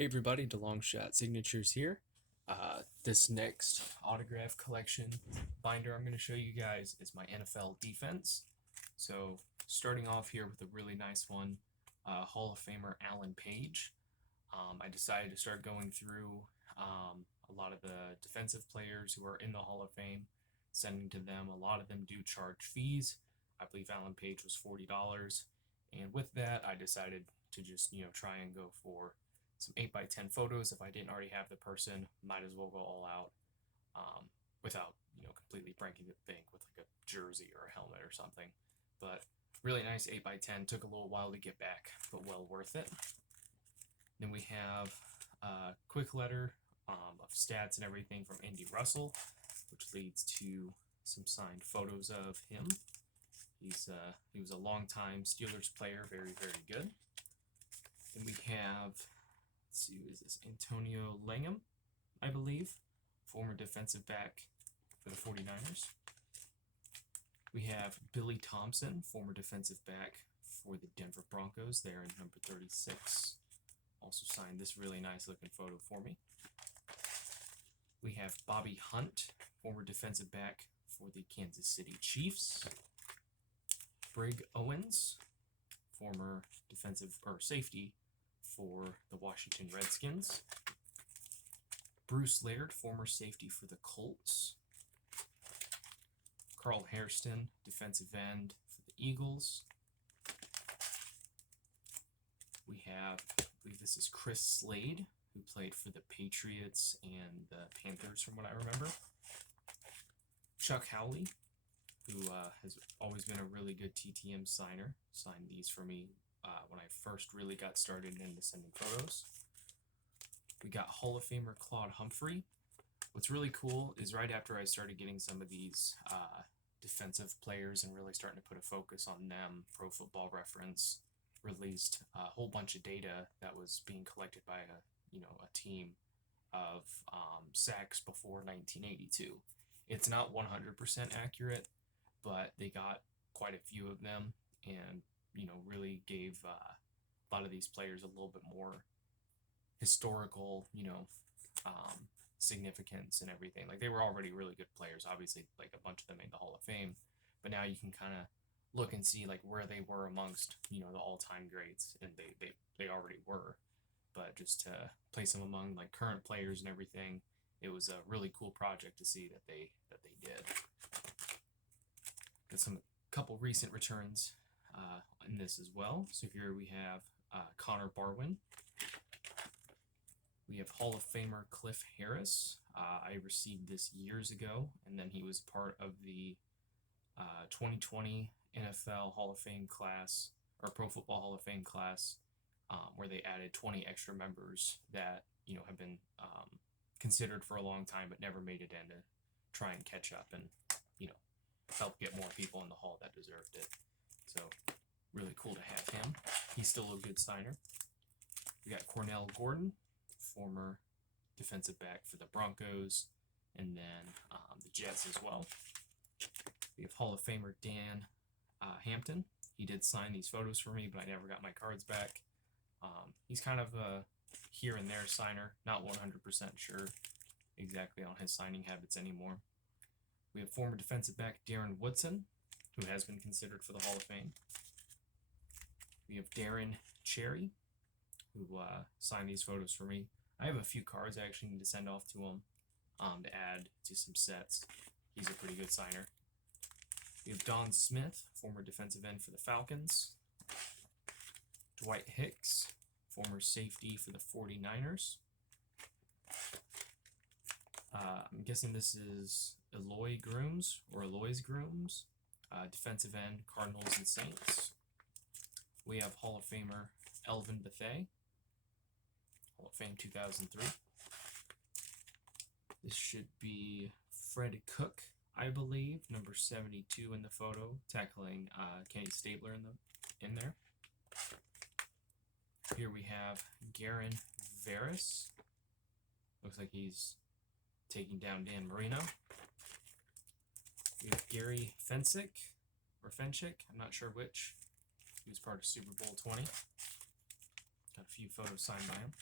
Hey everybody, DeLongshot Signatures here. This next autograph collection binder I'm going to show you guys is my NFL defense. So starting off here with a really nice one, Hall of Famer Alan Page. I decided to start going through a lot of the defensive players who are in the Hall of Fame, sending to them. A lot of them do charge fees. I believe Alan Page was $40. And with that, I decided to just, try and go for some 8x10 photos. If I didn't already have the person, might as well go all out without, completely breaking the bank with like a jersey or a helmet or something. But really nice 8x10. Took a little while to get back, but well worth it. Then we have a quick letter of stats and everything from Andy Russell, which leads to some signed photos of him. He was a long-time Steelers player, very, very good. Then we have, let's see, who is this? Antonio Langham, I believe, former defensive back for the 49ers. We have Billy Thompson, former defensive back for the Denver Broncos, there in number 36. Also signed this really nice looking photo for me. We have Bobby Hunt, former defensive back for the Kansas City Chiefs. Brig Owens, former defensive or safety for the Washington Redskins. Bruce Laird, former safety for the Colts. Carl Hairston, defensive end for the Eagles. We have, I believe this is Chris Slade, who played for the Patriots and the Panthers from what I remember. Chuck Howley, who has always been a really good TTM signer, signed these for me when I first really got started into sending photos. We got Hall of Famer Claude Humphrey. What's really cool is right after I started getting some of these defensive players and really starting to put a focus on them, Pro Football Reference released a whole bunch of data that was being collected by a team of sacks before 1982. It's not 100% accurate, but they got quite a few of them and, really gave a lot of these players a little bit more historical, significance and everything. Like, they were already really good players. Obviously, like, a bunch of them made the Hall of Fame, but now you can kind of look and see, like, where they were amongst, the all-time greats, and they already were. But just to place them among, like, current players and everything, it was a really cool project to see that they did. Got some couple recent returns in this as well. So here we have Connor Barwin. We have Hall of Famer Cliff Harris. I received this years ago, and then he was part of the 2020 NFL Hall of Fame class, or Pro Football Hall of Fame class, where they added 20 extra members that, have been considered for a long time but never made it in to try and catch up and, help get more people in the hall that deserved it. So really cool to have him. He's still a good signer. We got Cornell Gordon, former defensive back for the Broncos and then the Jets as well. We have Hall of Famer Dan Hampton. He did sign these photos for me, but I never got my cards back. He's kind of a here and there signer, not 100% sure exactly on his signing habits anymore. We have former defensive back Darren Woodson, who has been considered for the Hall of Fame. We have Darren Cherry, who signed these photos for me. I have a few cards I actually need to send off to him to add to some sets. He's a pretty good signer. We have Don Smith, former defensive end for the Falcons. Dwight Hicks, former safety for the 49ers. I'm guessing this is Eloy Grooms, defensive end, Cardinals and Saints. We have Hall of Famer Elvin Bethea, Hall of Fame 2003. This should be Fred Cook, I believe, number 72 in the photo, tackling Kenny Stabler in there. Here we have Garen Veras. Looks like he's taking down Dan Marino. We have Gary Fenchick, I'm not sure which. He was part of Super Bowl 20. Got a few photos signed by him.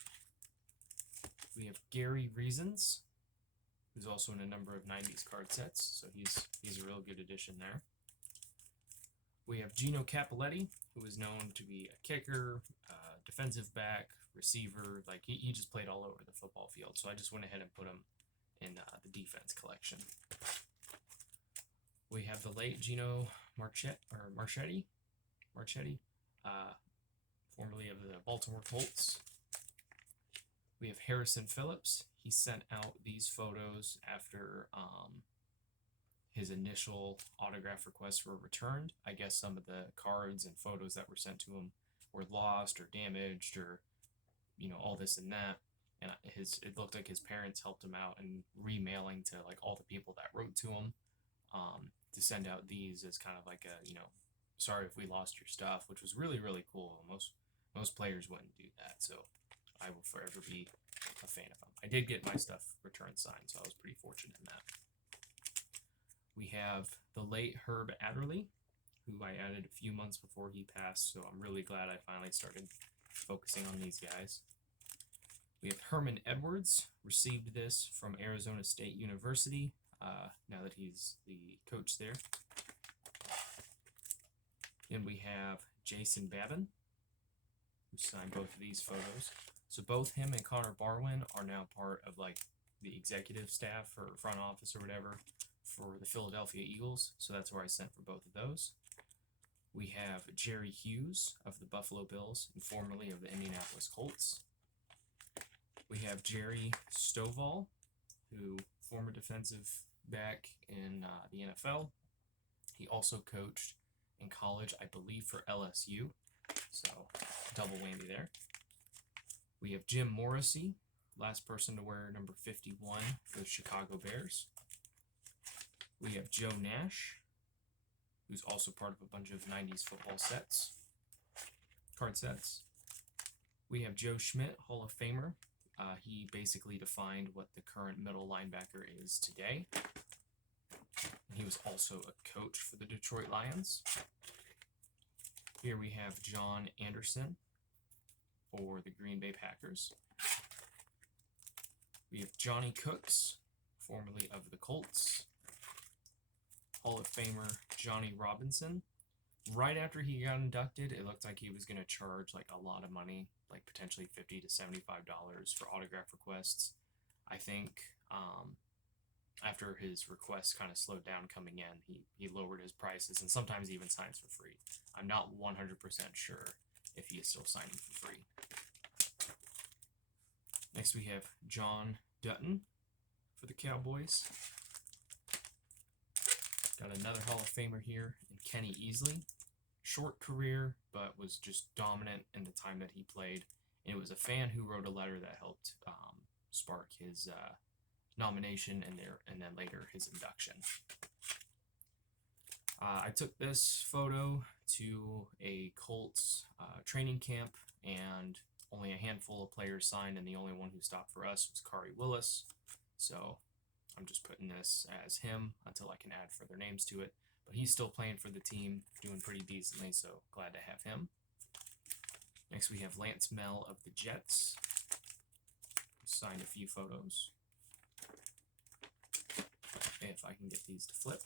We have Gary Reasons, who's also in a number of 90s card sets, so he's a real good addition there. We have Gino Cappelletti, who is known to be a kicker, defensive back, receiver. Like he just played all over the football field, so I just went ahead and put him in the defense collection. We have the late Gino Marchetti, formerly of the Baltimore Colts. We have Harrison Phillips. He sent out these photos after his initial autograph requests were returned. I guess some of the cards and photos that were sent to him were lost or damaged or, all this and that. And it looked like his parents helped him out in remailing to like all the people that wrote to him to send out these as kind of like a, sorry if we lost your stuff, which was really, really cool. Most players wouldn't do that, so I will forever be a fan of him. I did get my stuff returned signed, so I was pretty fortunate in that. We have the late Herb Adderley, who I added a few months before he passed, so I'm really glad I finally started focusing on these guys. We have Herman Edwards, received this from Arizona State University, now that he's the coach there. And we have Jason Babin, who signed both of these photos. So both him and Connor Barwin are now part of like the executive staff or front office or whatever for the Philadelphia Eagles. So that's where I sent for both of those. We have Jerry Hughes of the Buffalo Bills and formerly of the Indianapolis Colts. We have Jerry Stovall, who former defensive back in the NFL. He also coached in college, I believe, for LSU. So double whammy there. We have Jim Morrissey, last person to wear number 51 for the Chicago Bears. We have Joe Nash, who's also part of a bunch of 90s football card sets. We have Joe Schmidt, Hall of Famer. He basically defined what the current middle linebacker is today. He was also a coach for the Detroit Lions. Here we have John Anderson for the Green Bay Packers. We have Johnny Cooks, formerly of the Colts. Hall of Famer Johnny Robinson. Right after he got inducted, it looked like he was going to charge like a lot of money, like potentially $50 to $75 for autograph requests. I think after his requests kind of slowed down coming in, he lowered his prices and sometimes even signs for free. I'm not 100% sure if he is still signing for free. Next we have John Dutton for the Cowboys. Got another Hall of Famer here in Kenny Easley. Short career, but was just dominant in the time that he played. And it was a fan who wrote a letter that helped spark his nomination and then later his induction. I took this photo to a Colts training camp, and only a handful of players signed, and the only one who stopped for us was Kari Willis. So I'm just putting this as him until I can add further names to it. But he's still playing for the team, doing pretty decently, so glad to have him. Next we have Lance Mell of the Jets. Signed a few photos. If I can get these to flip.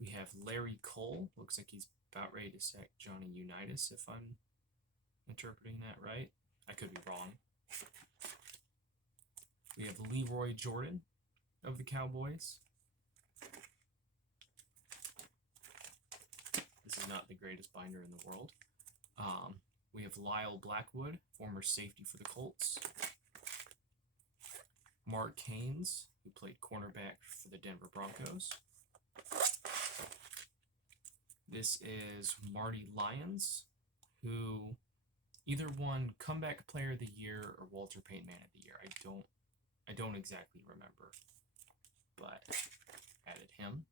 We have Larry Cole. Looks like he's about ready to sack Johnny Unitas, if I'm interpreting that right. I could be wrong. We have Leroy Jordan of the Cowboys. This is not the greatest binder in the world. We have Lyle Blackwood, former safety for the Colts. Mark Haynes, who played cornerback for the Denver Broncos. This is Marty Lyons, who either won Comeback Player of the Year or Walter Payton Man of the Year. I don't exactly remember, but added him.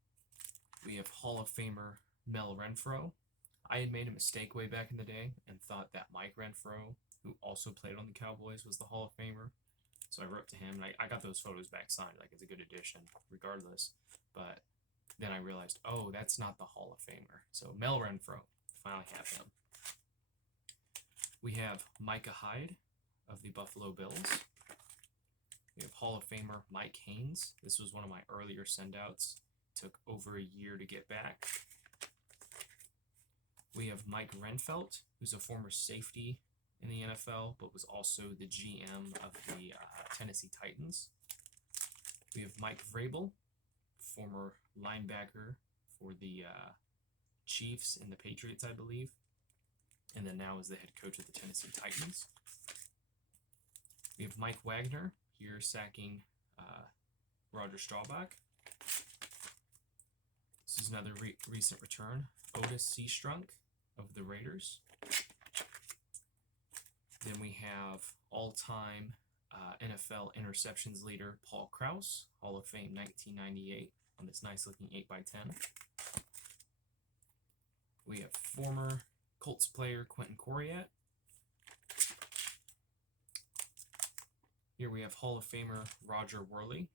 We have Hall of Famer Mel Renfro. I had made a mistake way back in the day and thought that Mike Renfro, who also played on the Cowboys, was the Hall of Famer. So I wrote to him, and I got those photos back signed. Like, it's a good addition, regardless. But then I realized, oh, that's not the Hall of Famer. So Mel Renfro, finally have him. We have Micah Hyde, of the Buffalo Bills. We have Hall of Famer Mike Haynes. This was one of my earlier sendouts. Took over a year to get back. We have Mike Renfelt, who's a former safety in the NFL, but was also the GM of the Tennessee Titans. We have Mike Vrabel, former linebacker for the Chiefs and the Patriots, I believe, and then now is the head coach of the Tennessee Titans. We have Mike Wagner here sacking Roger Staubach. This is another recent return. Otis Seastrunk of the Raiders. Then we have all-time NFL interceptions leader Paul Krause, Hall of Fame 1998, on this nice-looking 8x10. We have former Colts player Quentin Coriat. Here we have Hall of Famer Roger Worley,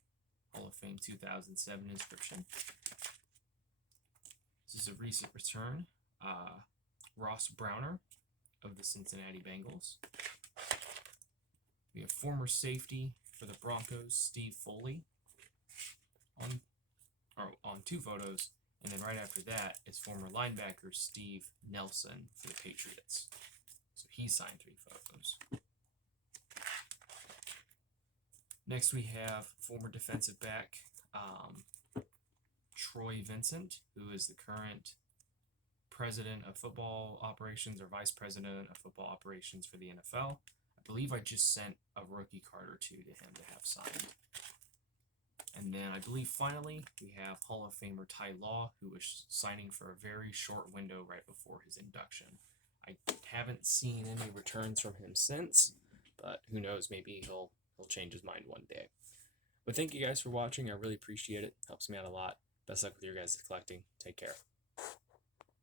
Hall of Fame 2007 inscription. This is a recent return. Ross Browner of the Cincinnati Bengals. We have former safety for the Broncos, Steve Foley, on two photos, and then right after that is former linebacker Steve Nelson for the Patriots. So he signed 3 photos. Next we have former defensive back Troy Vincent, who is the current president of football operations or vice president of football operations for the NFL. I believe I just sent a rookie card or 2 to him to have signed. And then I believe finally we have Hall of Famer Ty Law, who was signing for a very short window right before his induction. I haven't seen any returns from him since, but who knows, maybe he'll change his mind one day. But thank you guys for watching. I really appreciate it. Helps me out a lot. Best luck with your guys' collecting. Take care.